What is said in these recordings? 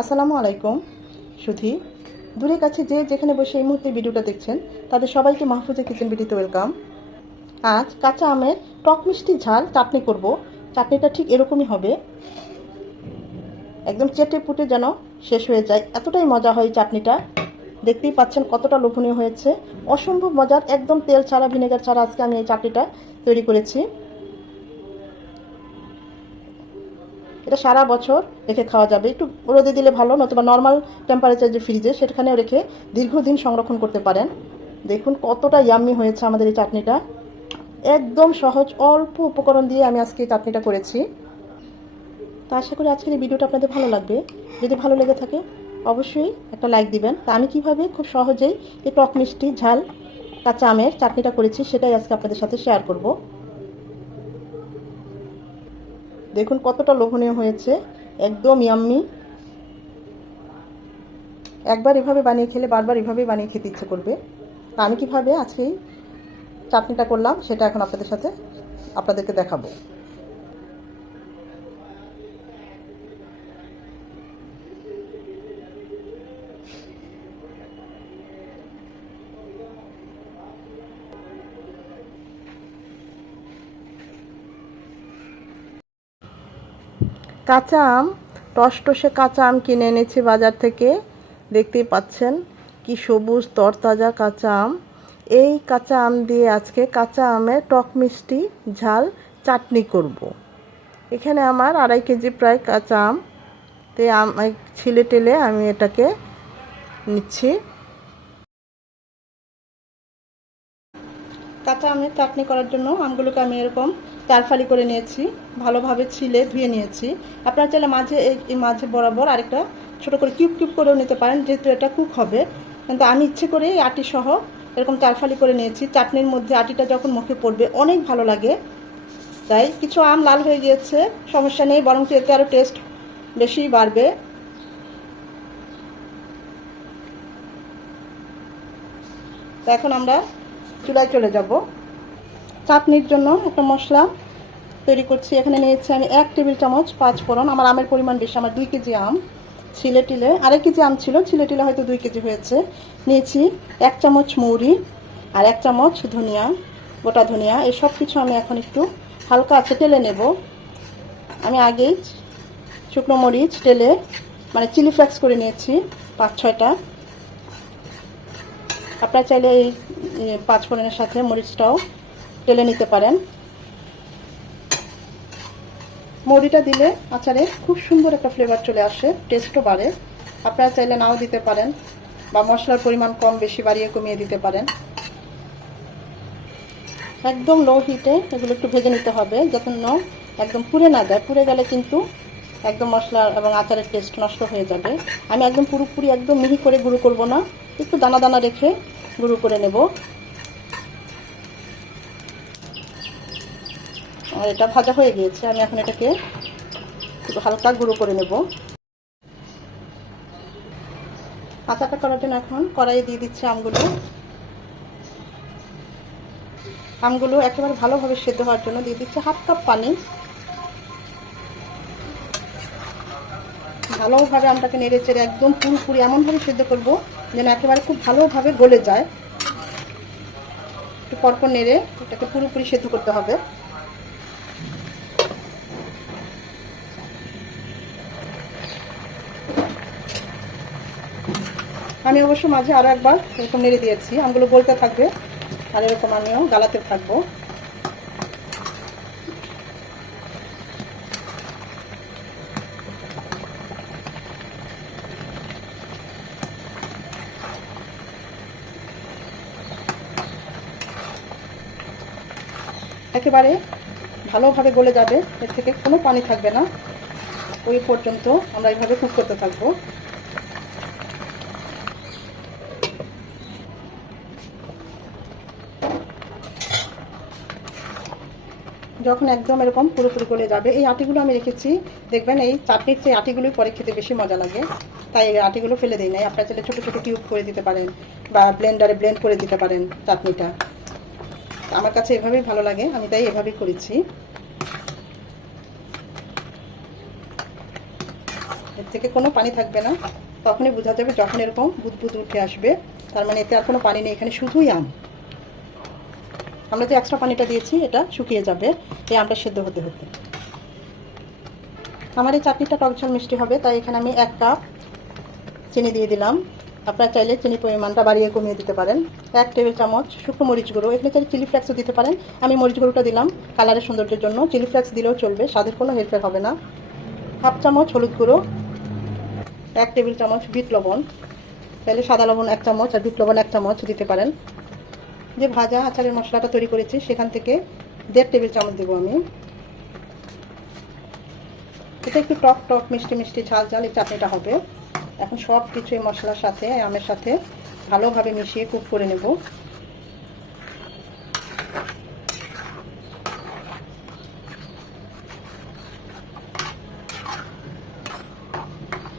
আসসালামু আলাইকুম সুধী। দূরে কাছে যে যেখানে বসে এই মুহূর্তে ভিডিওটা দেখছেন তাদের সবাইকে মাহফুজা কিচেন ভিডিওতে ওয়েলকাম। আজ কাঁচা আমের টক মিষ্টি ঝাল চাটনি করব। চাটনিটা ঠিক এরকমই হবে, একদম চেটে পুটে যেন শেষ হয়ে যায়, এতটাই মজা হয় এই চাটনিটা। দেখতেই পাচ্ছেন কতটা লোভনীয় হয়েছে, অসম্ভব মজার, একদম তেল ছাড়া ভিনেগার ছাড়া আজকে আমি এই চাটনিটা তৈরি করেছি। এটা সারা বছর রেখে খাওয়া যাবে, একটু রোদে দিলে ভালো, নতুবা নর্মাল টেম্পারেচার যে ফ্রিজে সেখানেও রেখে দীর্ঘদিন সংরক্ষণ করতে পারেন। দেখুন কতটা ইয়াম্মি হয়েছে আমাদের এই চাটনিটা, একদম সহজ অল্প উপকরণ দিয়ে আমি আজকে এই চাটনিটা করেছি। তা আশা করি আজকের এই ভিডিওটা আপনাদের ভালো লাগবে। যদি ভালো লেগে থাকে অবশ্যই একটা লাইক দিবেন। তা আমি কিভাবে খুব সহজেই এই টক মিষ্টি ঝাল কাঁচা আমের চাটনিটা করেছি সেটাই আজকে আপনাদের সাথে শেয়ার করব। দেখুন কতটা লোভনীয় হয়েছে, একদম ইয়াম্মি। একবার এভাবে বানিয়ে খেলে বারবার এভাবেই বানিয়ে খেতে ইচ্ছে করবে। তা আমি কীভাবে আজকে এই চাটনিটা করলাম সেটা এখন আপনাদেরকে দেখাবো। কাঁচা আম, টসটসে কাঁচা আম কিনে এনেছি বাজার থেকে। দেখতেই পাচ্ছেন কি সবুজ তরতাজা কাঁচা আম। এই কাঁচা আম দিয়ে আজকে কাঁচা আমের টক মিষ্টি ঝাল চাটনি করব। এখানে আমার 2.5 কেজি প্রায় কাঁচা আম, তে আম ছিলে টেলে আমি এটাকে নিচ্ছি। কাঁচা আমের চাটনি করার জন্য আমগুলোকে আমি এরকম চারফালি করে নিয়েছি, ভালোভাবে ছিলে ধুয়ে নিয়েছি। আপনারা চাইলে এই মাঝে বরাবর আরেকটা ছোটো করে কিউব কিউব করেও নিতে পারেন, যেহেতু এটা কুক হবে। কিন্তু আমি ইচ্ছে করে এই আটি সহ এরকম চারফালি করে নিয়েছি। চাটনির মধ্যে আটিটা যখন মুখে পড়বে অনেক ভালো লাগে। তাই কিছু আম লাল হয়ে গিয়েছে, সমস্যা নেই, বরং এতে আরও টেস্ট বেশি বাড়বে। তো এখন আমরা চুলায় চলে যাব। চাটনির জন্য একটা মশলা তৈরি করছি। এখানে নিয়েছি আমি 1 টেবিল চামচ 5 ফোড়ন। আমার আমের পরিমাণ বেশি, আমার 2 কেজি আম, ছিলে টিলে 2.5 কেজি আম ছিল, ছিলে টিলে হয়তো 2 কেজি হয়েছে। নিয়েছি 1 চামচ মৌরি আর 1 চামচ ধনিয়া, গোটা ধনিয়া। এই সব কিছু আমি এখন একটু হালকা আছে টেলে নেব। আমি আগেই শুকনো মরিচ টেলে মানে চিলি ফ্লেক্স করে নিয়েছি 5-6টা। আপনারা চাইলে এই 5 ফোড়নের সাথে মরিচটাও টেলে নিতে পারেন। মৌরিটা দিলে আচারে খুব সুন্দর একটা ফ্লেভার চলে আসে, টেস্টও বাড়ে। আপনারা চাইলে নাও দিতে পারেন বা মশলার পরিমাণ কম বেশি বাড়িয়ে কমিয়ে দিতে পারেন। একদম লো হিটে এগুলো একটু ভেজে নিতে হবে, যতক্ষণ একদম পুড়ে না যায়। পুড়ে গেলে কিন্তু একদম মশলা এবং আচারের টেস্ট নষ্ট হয়ে যাবে। আমি একদম পুরোপুরি একদম মিহি করে গুঁড়ো করব না, একটু দানা দানা রেখে গুঁড়ো করে নেব। আর এটা ভাজা হয়ে গিয়েছে, আমি এখন এটাকে একটু হালকা গুঁড়ো করে নেব। আচারটা করার জন্য এখন কড়াইয়ে দিয়ে দিচ্ছি আমগুলো একেবারে ভালোভাবে সেদ্ধ হওয়ার জন্য দিয়ে দিচ্ছি 1/2 কাপ পানি। ভালোভাবে আমটাকে নেড়ে চেড়ে একদম পুরোপুরি এমনভাবে সেদ্ধ করব যেন একেবারে খুব ভালোভাবে গলে যায়। একটু পরপর নেড়ে এটাকে পুরোপুরি সেদ্ধ করতে হবে। আমি অবশ্য মাঝে আরও একবার এরকম নেড়ে দিয়েছি, আমগুলো গলতে থাকবে আর এরকম আমিও গালাতে থাকবো। একেবারে ভালোভাবে গলে যাবে, এর থেকে কোনো পানি থাকবে না। ওই পর্যন্ত আমরা এইভাবে কুক করতে থাকবো। যখন একদম এরকম পুরোপুরি গলে যাবে, এই আটিগুলো আমি রেখেছি, দেখবেন এই চাটনির চেয়ে আটিগুলোই পরে খেতে বেশি মজা লাগে, তাই এই আটিগুলো ফেলে দিই নাই। আপনারা চাইলে ছোটো ছোটো কিউব করে দিতে পারেন বা ব্লেন্ডারে ব্লেন্ড করে দিতে পারেন চাটনিটা। আমার কাছে এভাবেই ভালো লাগে, আমি তাই এভাবেই করেছি। এর থেকে কোনো পানি থাকবে না। তখনই বোঝা যাবে যখন এরকম বুদবুদ উঠে আসবে, তার মানে এতে আর কোনো পানি নেই, এখানে শুধুই আম। আমরা যে এক্সট্রা পানিটা দিয়েছি এটা শুকিয়ে যাবে এই আমটা সেদ্ধ হতে হতে। আমার এই চাটনিটা টক ঝাল মিষ্টি হবে, তাই এখানে আমি 1 কাপ চিনি দিয়ে দিলাম। আপনারা চাইলে চিনির পরিমাণটা বাড়িয়ে কমিয়ে দিতে পারেন। 1 টেবিল চামচ শুকনো মরিচ গুঁড়ো, এখানে চাইলে চিলি ফ্লেক্সও দিতে পারেন। আমি মরিচ গুঁড়োটা দিলাম কালারের সৌন্দর্যের জন্য, চিলি ফ্লেক্স দিলেও চলবে, স্বাদের কোনো হেরফের হবে না। 1/2 চামচ হলুদ গুঁড়ো, 1 টেবিল চামচ বিট লবণ, চাইলে সাদা লবণ 1 চামচ আর বিট লবণ 1 চামচ দিতে পারেন। যে ভাজা আচারের মশলাটা তৈরি করেছি সেখান থেকে 1.5 টেবিল চামচ দেবো আমি। এটা একটু টক টক মিষ্টি মিষ্টি ঝাল ঝাল এই চাটনিটা হবে। এখন সব কিছু এই মশলার সাথে আমের সাথে ভালোভাবে মিশিয়ে কুক করে নেব।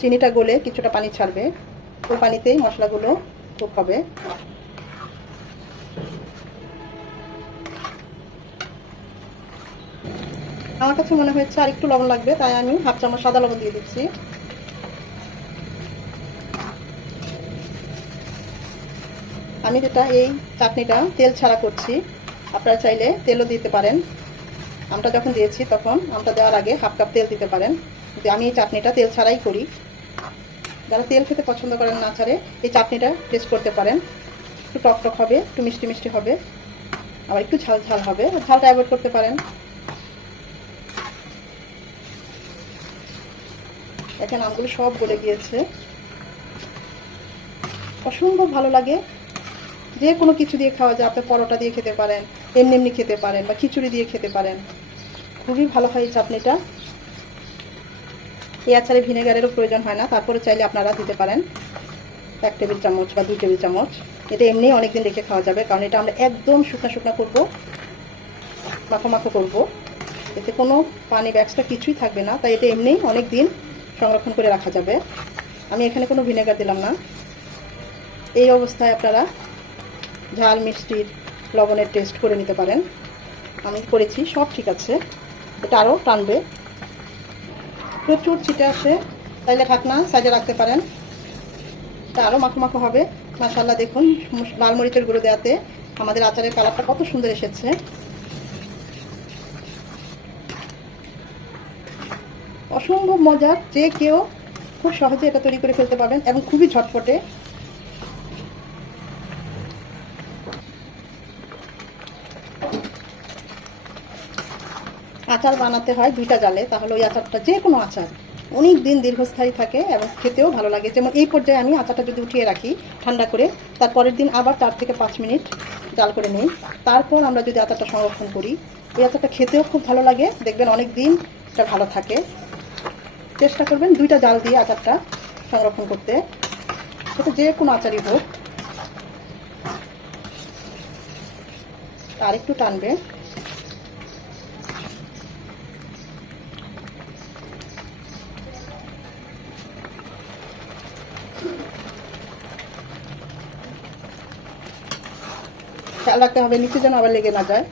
চিনিটা গলে কিছুটা পানি ছাড়বে, ওই পানিতেই মশলাগুলো কুক হবে। আমার কাছে মনে হয়েছে আর একটু লবণ লাগবে, তাই আমি 1/2 চামচ সাদা লবণ দিয়ে দিচ্ছি। আমি যেটা এই চাটনিটা তেল ছাড়া করছি, আপনারা চাইলে তেলও দিতে পারেন। আমটা যখন দিয়েছি তখন আমটা দেওয়ার আগে 1/2 কাপ তেল দিতে পারেন, যে আমি এই চাটনিটা তেল ছাড়াই করি। যারা তেল খেতে পছন্দ করেন না আচারে, এই চাটনিটা টেস্ট করতে পারেন। একটু টক টক হবে, একটু মিষ্টি মিষ্টি হবে, আবার একটু ঝাল ঝাল হবে, ঝালটা অ্যাভয়েড করতে পারেন। দেখেন আমগুলো সব গলে গিয়েছে, অসম্ভব ভালো লাগে। যে কোনো কিছু দিয়ে খাওয়া যায়, আপনি পরোটা দিয়ে খেতে পারেন, এমনি এমনি খেতে পারেন, বা খিচুড়ি দিয়ে খেতে পারেন, খুবই ভালো হয় এই চাটনিটা। এই আচারে ভিনেগারেরও প্রয়োজন হয় না, তারপরে চাইলে আপনারা দিতে পারেন 1 টেবিল চামচ বা 2 টেবিল চামচ। এটা এমনি অনেকদিন রেখে খাওয়া যাবে, কারণ এটা আমরা একদম শুকনো শুকনো করবো, মাখো মাখো করবো, এতে কোনো পানি বা এক্সট্রা কিছুই থাকবে না, তাই এটা এমনি অনেক দিন সংরক্ষণ করে রাখা যাবে। আমি এখানে কোনো ভিনেগার দিলাম না। এই অবস্থায় আপনারা ঝাল মিষ্টির লবণের টেস্ট করে নিতে পারেন। আমি করেছি, সব ঠিক আছে। এটা আরও টানবে, প্রচুর ছিটে আসে, তাইলে ঢাকনা সাইডে রাখতে পারেন, এটা আরও মাখো মাখো হবে। মাশাআল্লাহ, দেখুন লাল মরিচের গুঁড়ো দেওয়াতে আমাদের আচারের কালারটা কত সুন্দর এসেছে। অসম্ভব মজার, যে কেউ খুব সহজে এটা তৈরি করে ফেলতে পারবেন এবং খুবই ঝটপটে। আচার বানাতে হয় 2টা জালে, তাহলে ওই আচারটা যে কোনো আচার অনেক দিন দীর্ঘস্থায়ী থাকে এবং খেতেও ভালো লাগে। যেমন এই পর্যায়ে আমি আচারটা যদি উঠিয়ে রাখি ঠান্ডা করে, তার পরের দিন আবার 4 থেকে 5 মিনিট জাল করে নিই, তারপর আমরা যদি আচারটা সংরক্ষণ করি, এই আচারটা খেতেও খুব ভালো লাগে, দেখবেন অনেক দিন এটা ভালো থাকে। চেষ্টা করবেন 2টা জাল দিয়ে আচারটা সংরক্ষণ করতে, সেটা যে কোনো আচারই হোক। আর একটু টানবে। খেয়াল রাখতে হবে নিচে যেন আবার লেগে না যায়।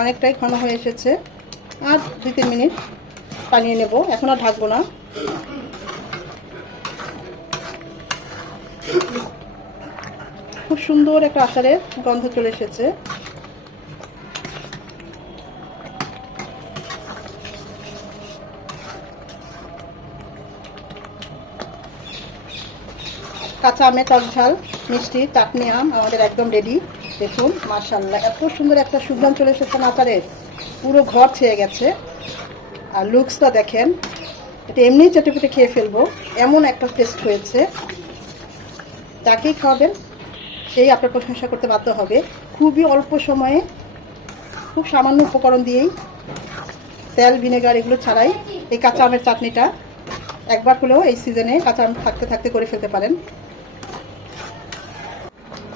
অনেকটাই ঘন হয়ে এসেছে, আর 2-3 মিনিট পানিয়ে নেব, এখন আর ঢাকবো না। খুব সুন্দর একটা আচারের গন্ধ চলে এসেছে। কাঁচা আমের টক ঝাল মিষ্টি চাটনি আম আমাদের একদম রেডি। দেখুন মাশাআল্লাহ, এত সুন্দর একটা সুগন্ধ চলে এসেছে আচারের, পুরো ঘর ছেয়ে গেছে। আর লুকসটা দেখেন, এটা এমনি চেটেপুটে খেয়ে ফেলবো, এমন একটা টেস্ট হয়েছে। যাকেই খাওয়াবেন সেই আপনার প্রশংসা করতে বাধ্য হবে। খুবই অল্প সময়ে, খুব সামান্য উপকরণ দিয়েই, তেল ভিনেগার এগুলো ছাড়াই এই কাঁচা আমের চাটনিটা একবার হলেও এই সিজনে কাঁচা আম থাকতে থাকতে করে ফেলতে পারেন।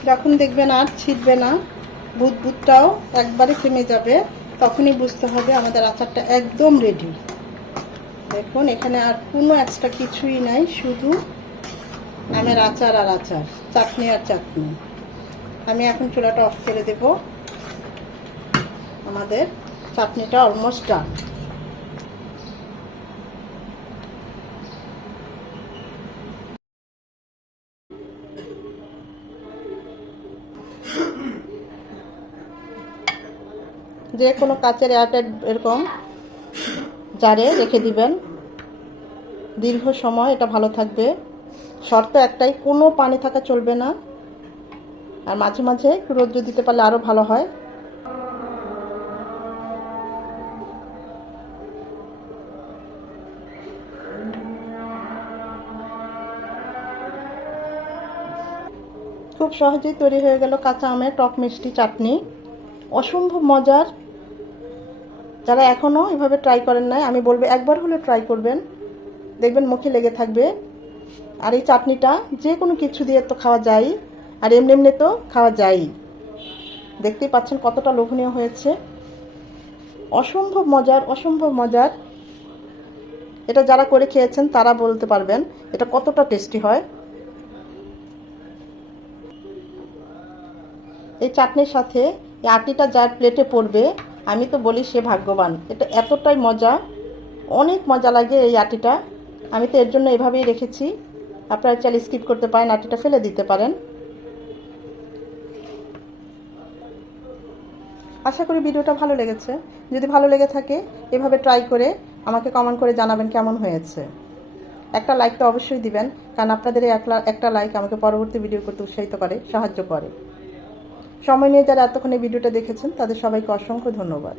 যখন দেখবেন আর ছিটবে না, বুদবুদটাও একবারে থেমে যাবে, তখনই বুঝতে হবে আমাদের আচারটা একদম রেডি। দেখুন এখানে আর কোনো এক্সট্রা কিছুই নাই, শুধু আমের আচার আর আচার, চাটনি আর চাটনি। আমি এখন চুলাটা অফ করে দেব। আমাদের চাটনিটা অলমোস্ট ডান। যে কোনো কাচের এয়ারটাইট এরকম জারে রেখে দিবেন, দীর্ঘ সময় এটা ভালো থাকবে। শর্ত একটাই, কোনো পানি থাকা চলবে না, আর মাঝে মাঝে একটু রৌদ্র দিতে পারলে আরও ভালো হয়। খুব সহজেই তৈরি হয়ে গেল কাঁচা আমের টক মিষ্টি চাটনি, অসম্ভব মজার। যারা এখনও এভাবে ট্রাই করেন নাই, আমি বলবো একবার হলে ট্রাই করবেন, দেখবেন মুখে লেগে থাকবে। আর এই চাটনিটা যে কোনো কিছু দিয়ে তো খাওয়া যায়, আর এমনি এমনি তো খাওয়া যায়। দেখতেই পাচ্ছেন কতটা লোভনীয় হয়েছে, অসম্ভব মজার, অসম্ভব মজার। এটা যারা করে খেয়েছেন তারা বলতে পারবেন এটা কতটা টেস্টি হয়। এই চাটনির সাথে এই আটিটা যার প্লেটে পড়বে, আমি তো বলি সে ভাগ্যবান। এটা এতটাই মজা, অনেক মজা লাগে এই আটিটা। আমি তো এর জন্য এভাবেই রেখেছি। আপনারা চাইলে স্কিপ করতে পারেন, আটিটা ফেলে দিতে পারেন। আশা করি ভিডিওটা ভালো লেগেছে। যদি ভালো লেগে থাকে এভাবে ট্রাই করে আমাকে কমেন্ট করে জানাবেন কেমন হয়েছে। একটা লাইক তো অবশ্যই দিবেন, কারণ আপনাদের এই একটা লাইক আমাকে পরবর্তী ভিডিও করতে উৎসাহিত করে, সাহায্য করে। সময় নিয়ে যারা এতক্ষণ এই ভিডিওটা দেখেছেন তাদের সবাইকে অসংখ্য ধন্যবাদ।